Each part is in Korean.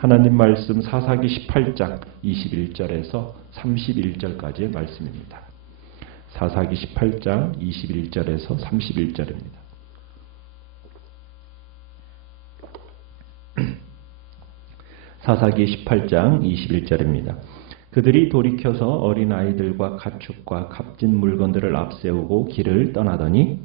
하나님 말씀 사사기 18장 21절에서 31절까지의 말씀입니다. 사사기 18장 21절에서 31절입니다. 사사기 18장 21절입니다. 그들이 돌이켜서 어린 아이들과 가축과 값진 물건들을 앞세우고 길을 떠나더니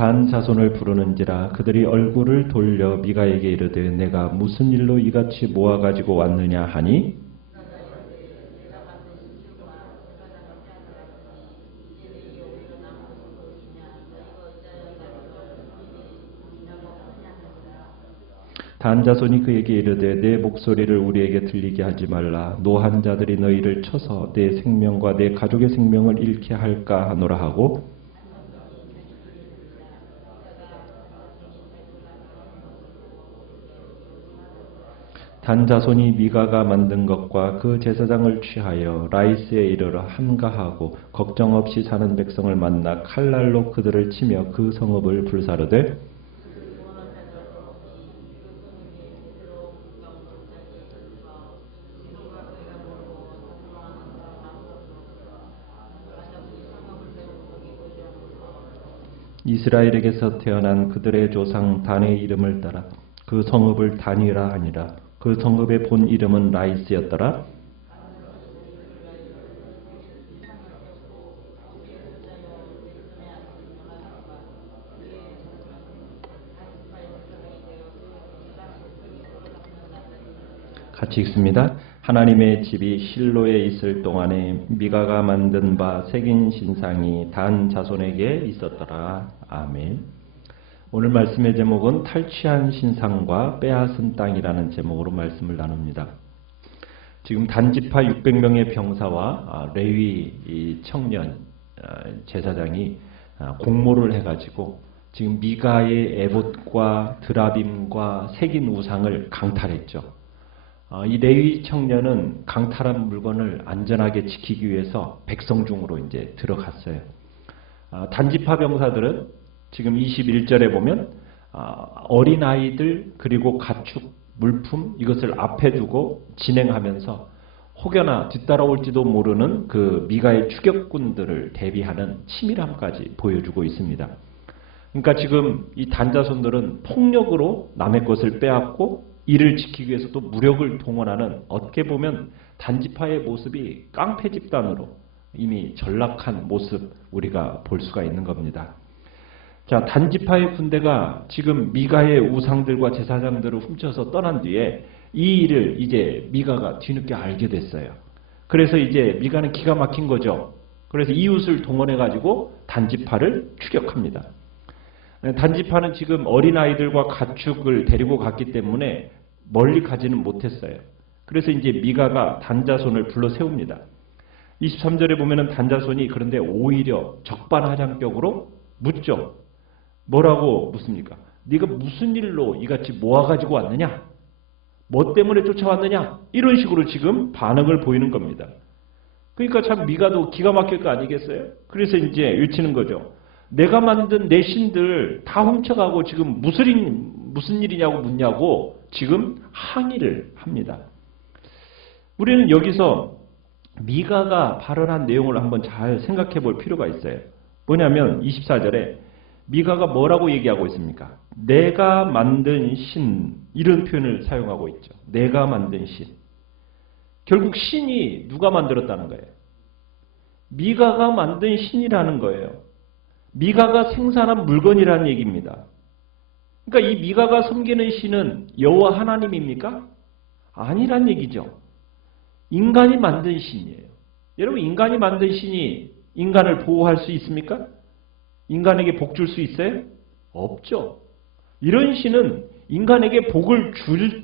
단 자손을 부르는지라 그들이 얼굴을 돌려 미가에게 이르되 내가 무슨 일로 이같이 모아가지고 왔느냐 하니 단 자손이 그에게 이르되 내 목소리를 우리에게 들리게 하지 말라. 노한 자들이 너희를 쳐서 내 생명과 내 가족의 생명을 잃게 할까 하노라 하고 단 자손이 미가가 만든 것과 그 제사장을 취하여 라이스에 이르러 함가하고 걱정 없이 사는 백성을 만나 칼날로 그들을 치며 그 성읍을 불사르되 이스라엘에게서 태어난 그들의 조상 단의 이름을 따라 그 성읍을 단이라 하니라. 그 성읍의 본 이름은 라이스였더라. 같이 읽습니다. 하나님의 집이 실로에 있을 동안에 미가가 만든 바 새긴 신상이 단 자손에게 있었더라. 아멘. 오늘 말씀의 제목은 탈취한 신상과 빼앗은 땅이라는 제목으로 말씀을 나눕니다. 지금 단지파 600명의 병사와 레위 청년 제사장이 공모를 해가지고 지금 미가의 에봇과 드라빔과 새긴 우상을 강탈했죠. 이 레위 청년은 강탈한 물건을 안전하게 지키기 위해서 백성 중으로 이제 들어갔어요. 단지파 병사들은 지금 21절에 보면 어린아이들 그리고 가축, 물품 이것을 앞에 두고 진행하면서 혹여나 뒤따라올지도 모르는 그 미가의 추격군들을 대비하는 치밀함까지 보여주고 있습니다. 그러니까 지금 이 단자손들은 폭력으로 남의 것을 빼앗고 이를 지키기 위해서 또 무력을 동원하는 어떻게 보면 단지파의 모습이 깡패 집단으로 이미 전락한 모습 우리가 볼 수가 있는 겁니다. 자, 단지파의 군대가 지금 미가의 우상들과 제사장들을 훔쳐서 떠난 뒤에 이 일을 이제 미가가 뒤늦게 알게 됐어요. 그래서 이제 미가는 기가 막힌 거죠. 그래서 이웃을 동원해가지고 단지파를 추격합니다. 단지파는 지금 어린아이들과 가축을 데리고 갔기 때문에 멀리 가지는 못했어요. 그래서 이제 미가가 단자손을 불러 세웁니다. 23절에 보면은 단자손이 그런데 오히려 적반하장격으로 묻죠. 뭐라고 묻습니까? 네가 무슨 일로 이같이 모아가지고 왔느냐? 뭐 때문에 쫓아왔느냐? 이런 식으로 지금 반응을 보이는 겁니다. 그러니까 참 미가도 기가 막힐 거 아니겠어요? 그래서 이제 외치는 거죠. 내가 만든 내 신들 다 훔쳐가고 지금 무슨 일이냐고 묻냐고 지금 항의를 합니다. 우리는 여기서 미가가 발언한 내용을 한번 잘 생각해 볼 필요가 있어요. 뭐냐면 24절에 미가가 뭐라고 얘기하고 있습니까? 내가 만든 신 이런 표현을 사용하고 있죠. 내가 만든 신. 결국 신이 누가 만들었다는 거예요? 미가가 만든 신이라는 거예요. 미가가 생산한 물건이라는 얘기입니다. 그러니까 이 미가가 섬기는 신은 여호와 하나님입니까? 아니란 얘기죠. 인간이 만든 신이에요. 여러분 인간이 만든 신이 인간을 보호할 수 있습니까? 인간에게 복 줄 수 있어요? 없죠. 이런 신은 인간에게 복을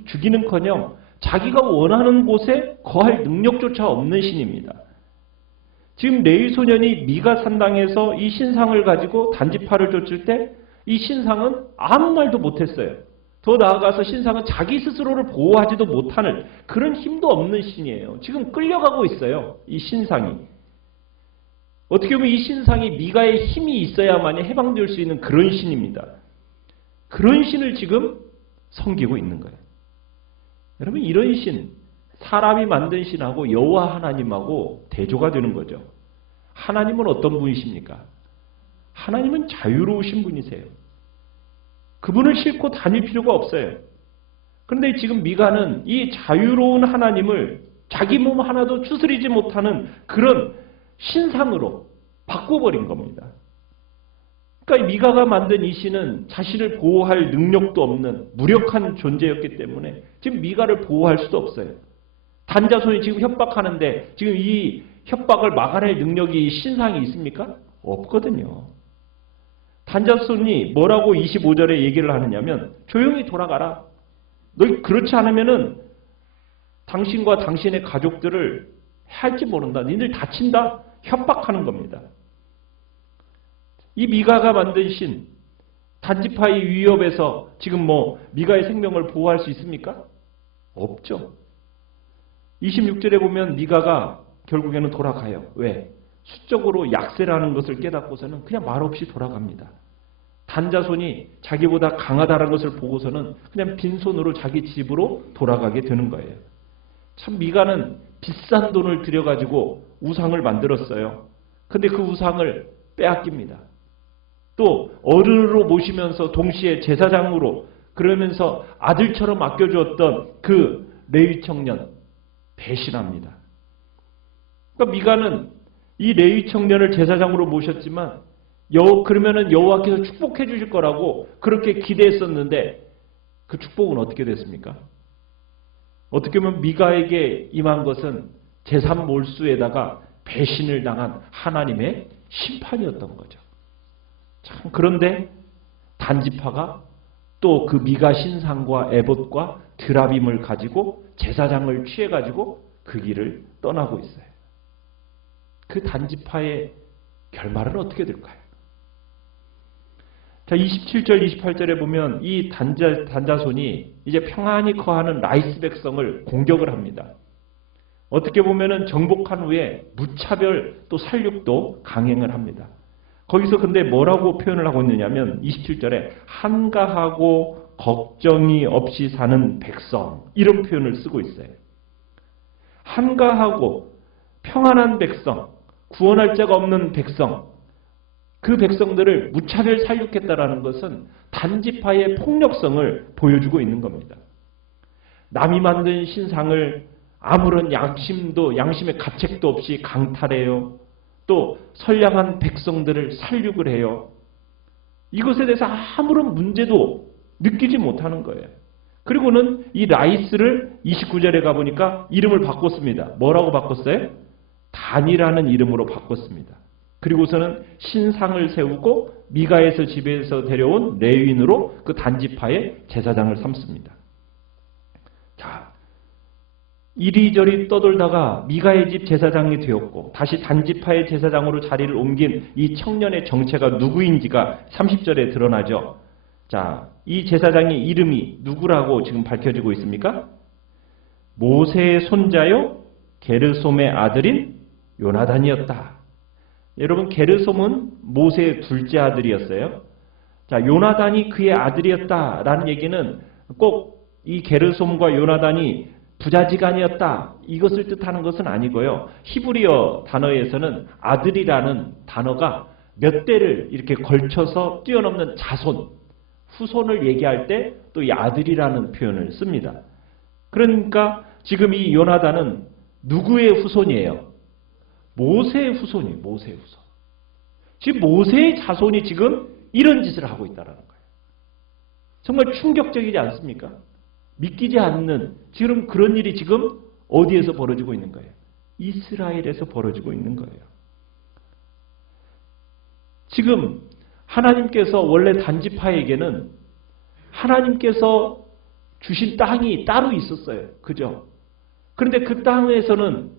주기는커녕 자기가 원하는 곳에 거할 능력조차 없는 신입니다. 지금 레위 소년이 미가 산당에서 이 신상을 가지고 단지파를 쫓을 때 이 신상은 아무 말도 못했어요. 더 나아가서 신상은 자기 스스로를 보호하지도 못하는 그런 힘도 없는 신이에요. 지금 끌려가고 있어요. 이 신상이. 어떻게 보면 이 신상이 미가의 힘이 있어야만이 해방될 수 있는 그런 신입니다. 그런 신을 지금 섬기고 있는 거예요. 여러분, 이런 신, 사람이 만든 신하고 여호와 하나님하고 대조가 되는 거죠. 하나님은 어떤 분이십니까? 하나님은 자유로우신 분이세요. 그분을 싣고 다닐 필요가 없어요. 그런데 지금 미가는 이 자유로운 하나님을 자기 몸 하나도 추스리지 못하는 그런 신상으로 바꿔버린 겁니다. 그러니까 미가가 만든 이 신은 자신을 보호할 능력도 없는 무력한 존재였기 때문에 지금 미가를 보호할 수도 없어요. 단자손이 지금 협박하는데 지금 이 협박을 막아낼 능력이 신상이 있습니까? 없거든요. 단자손이 뭐라고 25절에 얘기를 하느냐면 조용히 돌아가라. 너 그렇지 않으면은 당신과 당신의 가족들을 할지 모른다. 니들 다친다. 협박하는 겁니다. 이 미가가 만든 신, 단지파의 위협에서 지금 미가의 생명을 보호할 수 있습니까? 없죠. 26절에 보면 미가가 결국에는 돌아가요. 왜? 수적으로 약세라는 것을 깨닫고서는 그냥 말없이 돌아갑니다. 단자손이 자기보다 강하다는 것을 보고서는 그냥 빈손으로 자기 집으로 돌아가게 되는 거예요. 참 미가는 비싼 돈을 들여가지고 우상을 만들었어요. 근데 그 우상을 빼앗깁니다. 또 어른으로 모시면서 동시에 제사장으로 그러면서 아들처럼 아껴주었던 그 레위 청년 배신합니다. 그러니까 미가는 이 레위 청년을 제사장으로 모셨지만 그러면은 여호와께서 축복해 주실 거라고 그렇게 기대했었는데 그 축복은 어떻게 됐습니까? 어떻게 보면 미가에게 임한 것은 재산 몰수에다가 배신을 당한 하나님의 심판이었던 거죠. 참, 그런데 단지파가 또 그 미가 신상과 에봇과 드라빔을 가지고 제사장을 취해가지고 그 길을 떠나고 있어요. 그 단지파의 결말은 어떻게 될까요? 자, 27절, 28절에 보면 이 단자손이 이제 평안히 거하는 라이스 백성을 공격을 합니다. 어떻게 보면은 정복한 후에 무차별 또 살육도 강행을 합니다. 거기서 근데 뭐라고 표현을 하고 있느냐면 27절에 한가하고 걱정이 없이 사는 백성 이런 표현을 쓰고 있어요. 한가하고 평안한 백성, 구원할 자가 없는 백성, 그 백성들을 무차별 살육했다라는 것은 단지파의 폭력성을 보여주고 있는 겁니다. 남이 만든 신상을 아무런 양심의 가책도 없이 강탈해요. 또 선량한 백성들을 살육을 해요. 이것에 대해서 아무런 문제도 느끼지 못하는 거예요. 그리고는 이 라이스를 29절에 가보니까 이름을 바꿨습니다. 뭐라고 바꿨어요? 단이라는 이름으로 바꿨습니다. 그리고서는 신상을 세우고 미가에서 집에서 데려온 레위인으로 그 단지파의 제사장을 삼습니다. 자, 이리저리 떠돌다가 미가의 집 제사장이 되었고 다시 단지파의 제사장으로 자리를 옮긴 이 청년의 정체가 누구인지가 30절에 드러나죠. 자, 이 제사장의 이름이 누구라고 지금 밝혀지고 있습니까? 모세의 손자요 게르솜의 아들인 요나단이었다. 여러분, 게르솜은 모세의 둘째 아들이었어요. 자, 요나단이 그의 아들이었다라는 얘기는 꼭 이 게르솜과 요나단이 부자지간이었다 이것을 뜻하는 것은 아니고요. 히브리어 단어에서는 아들이라는 단어가 몇 대를 이렇게 걸쳐서 뛰어넘는 자손, 후손을 얘기할 때 또 이 아들이라는 표현을 씁니다. 그러니까 지금 이 요나단은 누구의 후손이에요? 모세의 후손이에요. 모세의 후손. 지금 모세의 자손이 지금 이런 짓을 하고 있다는 거예요. 정말 충격적이지 않습니까? 믿기지 않는 지금 그런 일이 지금 어디에서 벌어지고 있는 거예요? 이스라엘에서 벌어지고 있는 거예요. 지금 하나님께서 원래 단지파에게는 하나님께서 주신 땅이 따로 있었어요. 그죠? 그런데 그 땅에서는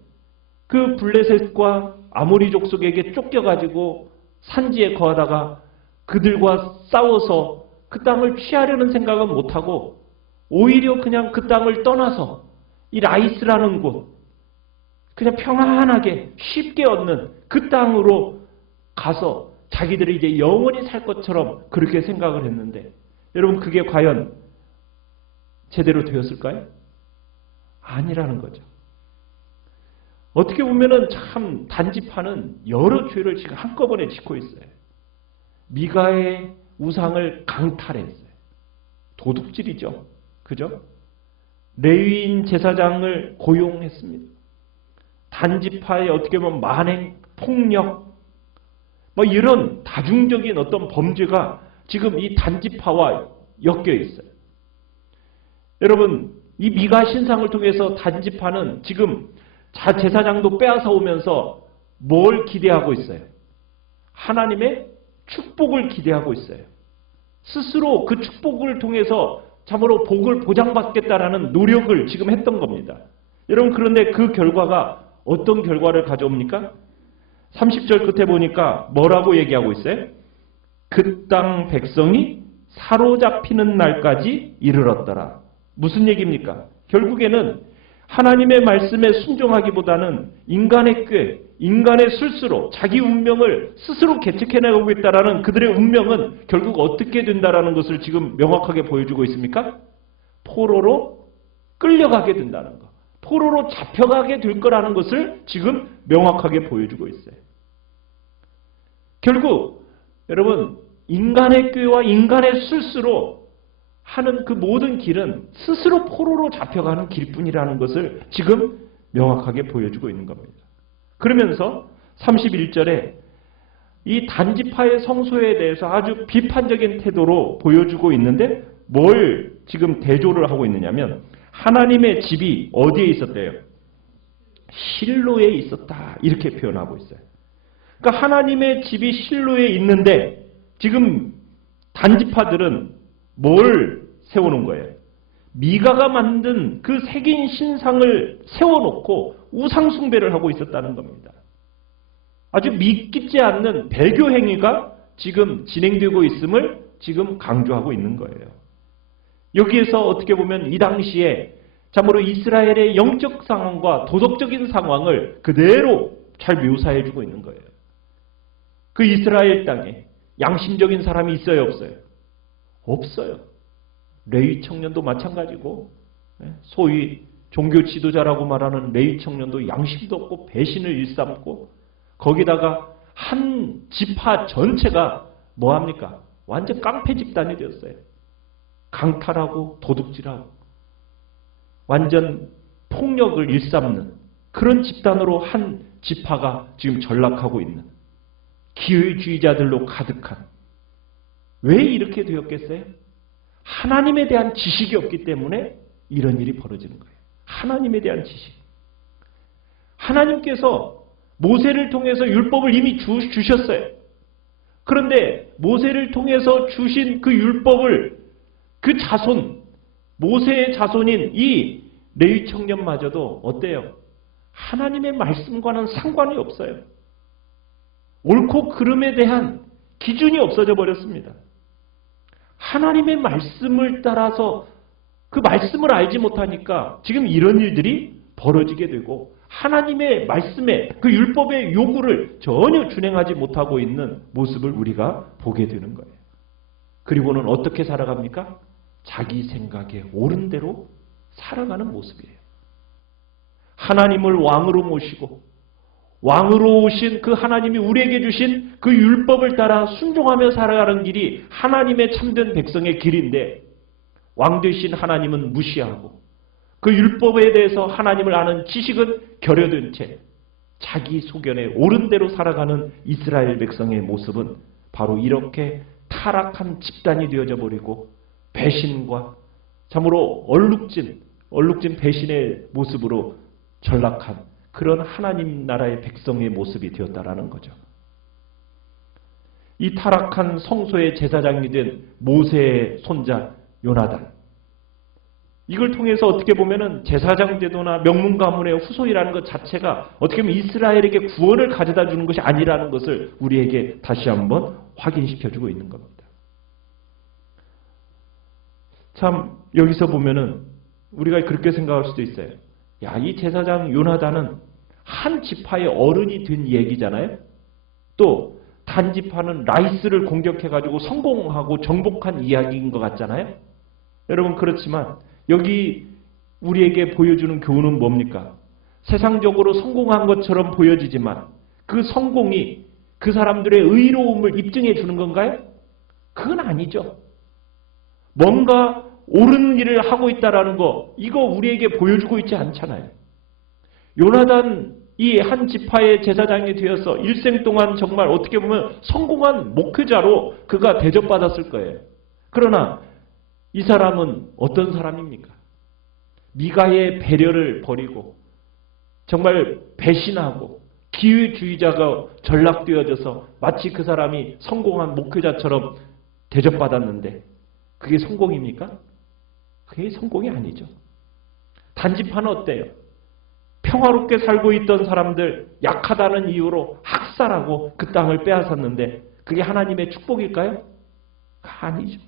그 블레셋과 아모리 족속에게 쫓겨가지고 산지에 거하다가 그들과 싸워서 그 땅을 취하려는 생각은 못하고 오히려 그냥 그 땅을 떠나서 이 라이스라는 곳, 그냥 평안하게 쉽게 얻는 그 땅으로 가서 자기들이 이제 영원히 살 것처럼 그렇게 생각을 했는데 여러분 그게 과연 제대로 되었을까요? 아니라는 거죠. 어떻게 보면은 참 단지파는 여러 죄를 지금 한꺼번에 짓고 있어요. 미가의 우상을 강탈했어요. 도둑질이죠. 그죠? 레위인 제사장을 고용했습니다. 단지파의 어떻게 보면 만행, 폭력, 뭐 이런 다중적인 어떤 범죄가 지금 이 단지파와 엮여 있어요. 여러분, 이 미가 신상을 통해서 단지파는 지금 제사장도 빼앗아 오면서 뭘 기대하고 있어요? 하나님의 축복을 기대하고 있어요. 스스로 그 축복을 통해서 참으로 복을 보장받겠다라는 노력을 지금 했던 겁니다. 여러분 그런데 그 결과가 어떤 결과를 가져옵니까? 30절 끝에 보니까 뭐라고 얘기하고 있어요? 그 땅 백성이 사로잡히는 날까지 이르렀더라. 무슨 얘기입니까? 결국에는 하나님의 말씀에 순종하기보다는 인간의 꾀, 인간의 술수로 자기 운명을 스스로 개척해나가고 있다라는 그들의 운명은 결국 어떻게 된다라는 것을 지금 명확하게 보여주고 있습니까? 포로로 끌려가게 된다는 것. 포로로 잡혀가게 될 거라는 것을 지금 명확하게 보여주고 있어요. 결국 여러분 인간의 꾀와 인간의 술수로 하는 그 모든 길은 스스로 포로로 잡혀가는 길뿐이라는 것을 지금 명확하게 보여주고 있는 겁니다. 그러면서 31절에 이 단지파의 성소에 대해서 아주 비판적인 태도로 보여주고 있는데 뭘 지금 대조를 하고 있느냐면 하나님의 집이 어디에 있었대요? 실로에 있었다. 이렇게 표현하고 있어요. 그러니까 하나님의 집이 실로에 있는데 지금 단지파들은 뭘 세워놓은 거예요? 미가가 만든 그 새긴 신상을 세워놓고 우상숭배를 하고 있었다는 겁니다. 아주 믿기지 않는 배교 행위가 지금 진행되고 있음을 지금 강조하고 있는 거예요. 여기에서 어떻게 보면 이 당시에 참으로 이스라엘의 영적 상황과 도덕적인 상황을 그대로 잘 묘사해주고 있는 거예요. 그 이스라엘 땅에 양심적인 사람이 있어요, 없어요? 없어요. 레위 청년도 마찬가지고 소위 종교 지도자라고 말하는 레위 청년도 양심도 없고 배신을 일삼고 거기다가 한 지파 전체가 뭐합니까? 완전 깡패 집단이 되었어요. 강탈하고 도둑질하고 완전 폭력을 일삼는 그런 집단으로 한 지파가 지금 전락하고 있는 기회주의자들로 가득한 왜 이렇게 되었겠어요? 하나님에 대한 지식이 없기 때문에 이런 일이 벌어지는 거예요. 하나님에 대한 지식. 하나님께서 모세를 통해서 율법을 이미 주셨어요. 그런데 모세를 통해서 주신 그 율법을 그 자손, 모세의 자손인 이 레위 청년마저도 어때요? 하나님의 말씀과는 상관이 없어요. 옳고 그름에 대한 기준이 없어져 버렸습니다. 하나님의 말씀을 따라서 그 말씀을 알지 못하니까 지금 이런 일들이 벌어지게 되고 하나님의 말씀에 그 율법의 요구를 전혀 준행하지 못하고 있는 모습을 우리가 보게 되는 거예요. 그리고는 어떻게 살아갑니까? 자기 생각에 옳은 대로 살아가는 모습이에요. 하나님을 왕으로 모시고 왕으로 오신 그 하나님이 우리에게 주신 그 율법을 따라 순종하며 살아가는 길이 하나님의 참된 백성의 길인데 왕 되신 하나님은 무시하고 그 율법에 대해서 하나님을 아는 지식은 결여된 채 자기 소견에 옳은 대로 살아가는 이스라엘 백성의 모습은 바로 이렇게 타락한 집단이 되어져 버리고 배신과 참으로 얼룩진 배신의 모습으로 전락한 그런 하나님 나라의 백성의 모습이 되었다라는 거죠. 이 타락한 성소의 제사장이 된 모세의 손자 요나단. 이걸 통해서 어떻게 보면은 제사장 제도나 명문 가문의 후손이라는 것 자체가 어떻게 보면 이스라엘에게 구원을 가져다 주는 것이 아니라는 것을 우리에게 다시 한번 확인시켜주고 있는 겁니다. 참 여기서 보면은 우리가 그렇게 생각할 수도 있어요. 야, 이 제사장 요나단은 한 지파의 어른이 된 얘기잖아요. 또 단지파는 라이스를 공격해가지고 성공하고 정복한 이야기인 것 같잖아요. 여러분 그렇지만 여기 우리에게 보여주는 교훈은 뭡니까? 세상적으로 성공한 것처럼 보여지지만 그 성공이 그 사람들의 의로움을 입증해 주는 건가요? 그건 아니죠. 뭔가 옳은 일을 하고 있다라는 거 이거 우리에게 보여주고 있지 않잖아요. 요나단 이 한 지파의 제사장이 되어서 일생 동안 정말 어떻게 보면 성공한 목회자로 그가 대접받았을 거예요. 그러나 이 사람은 어떤 사람입니까? 미가의 배려를 버리고 정말 배신하고 기회주의자가 전락되어져서 마치 그 사람이 성공한 목회자처럼 대접받았는데 그게 성공입니까? 그게 성공이 아니죠. 단지파는 어때요? 평화롭게 살고 있던 사람들 약하다는 이유로 학살하고 그 땅을 빼앗았는데 그게 하나님의 축복일까요? 아니죠.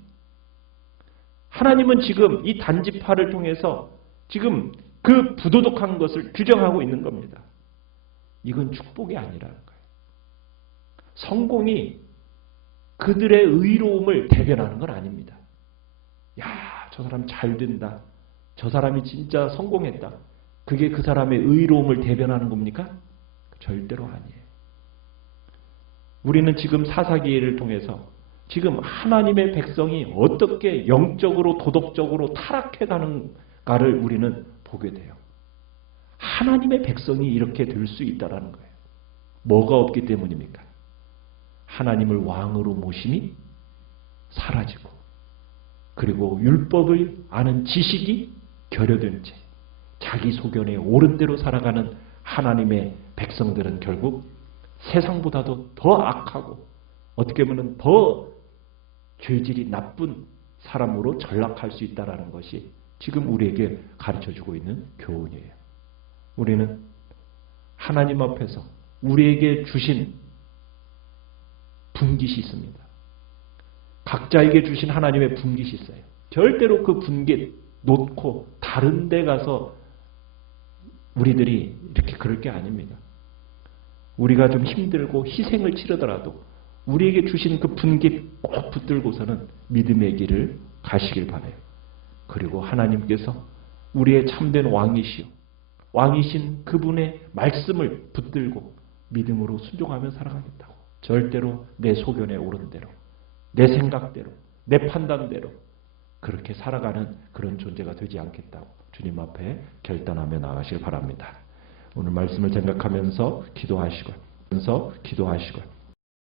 하나님은 지금 이 단지파를 통해서 지금 그 부도덕한 것을 규정하고 있는 겁니다. 이건 축복이 아니라는 거예요. 성공이 그들의 의로움을 대변하는 건 아닙니다. 야, 저 사람 잘 된다. 저 사람이 진짜 성공했다. 그게 그 사람의 의로움을 대변하는 겁니까? 절대로 아니에요. 우리는 지금 사사기를 통해서 지금 하나님의 백성이 어떻게 영적으로 도덕적으로 타락해가는가를 우리는 보게 돼요. 하나님의 백성이 이렇게 될 수 있다는 거예요. 뭐가 없기 때문입니까? 하나님을 왕으로 모심이 사라지고 그리고 율법을 아는 지식이 결여된 채 자기 소견에 옳은 대로 살아가는 하나님의 백성들은 결국 세상보다도 더 악하고 어떻게 보면 더 죄질이 나쁜 사람으로 전락할 수 있다는 것이 지금 우리에게 가르쳐주고 있는 교훈이에요. 우리는 하나님 앞에서 우리에게 주신 분깃이 있습니다. 각자에게 주신 하나님의 분깃이 있어요. 절대로 그 분깃 놓고 다른 데 가서 우리들이 이렇게 그럴 게 아닙니다. 우리가 좀 힘들고 희생을 치르더라도 우리에게 주신 그 분깃 꼭 붙들고서는 믿음의 길을 가시길 바라요. 그리고 하나님께서 우리의 참된 왕이시오. 왕이신 그분의 말씀을 붙들고 믿음으로 순종하며 살아가겠다고. 절대로 내 소견에 옳은 대로, 내 생각대로, 내 판단대로 그렇게 살아가는 그런 존재가 되지 않겠다고 주님 앞에 결단하며 나가시길 바랍니다. 오늘 말씀을 생각하면서 기도하시고